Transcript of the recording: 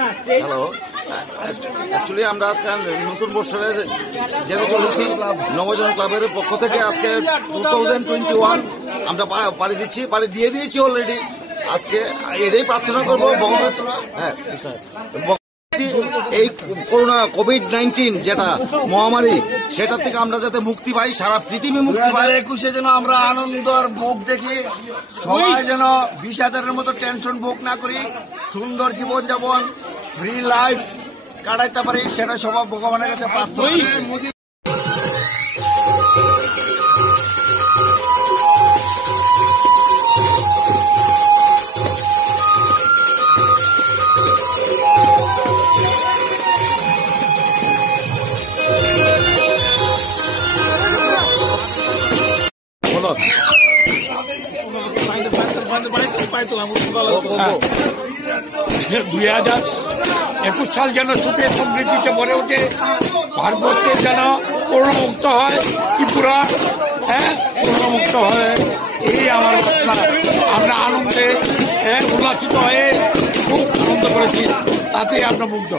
Hello, actually আমরা আজকে নতুন বছরে যেতে চলেছি নবজন ক্লাবের পক্ষ থেকে। আজকে 2021 আমরা পাড়ি দিয়ে দিয়েছি অলরেডি। আজকে এটাই প্রার্থনা করবো এই করোনা কোভিড-19 যেটা মহামারী, সেটা থেকে আমরা যাতে মুক্তি পাই, সারা পৃথিবী মুক্তি পাই। 2021 যেন আমরা আনন্দর মুখ দেখি, সবাই যেন 20,000-এর মতো টেনশন ভোগ না করি, সুন্দর জীবনযাপন ফ্রি লাইফ কাটাইতে পারি, সেটা সবাই ভগবানের কাছে প্রার্থনা। একুশ সাল যেন সুখে সমৃদ্ধিতে ভরে ওঠে, ভারতবর্ষে যেন করোনামুক্ত হয়, ত্রিপুরা করোনামুক্ত হয়, এই আমার বার্তা। আমরা আনন্দে উল্লাসিত হয়ে খুব আনন্দ করেছি, তাতেই আমরা মুগ্ধ।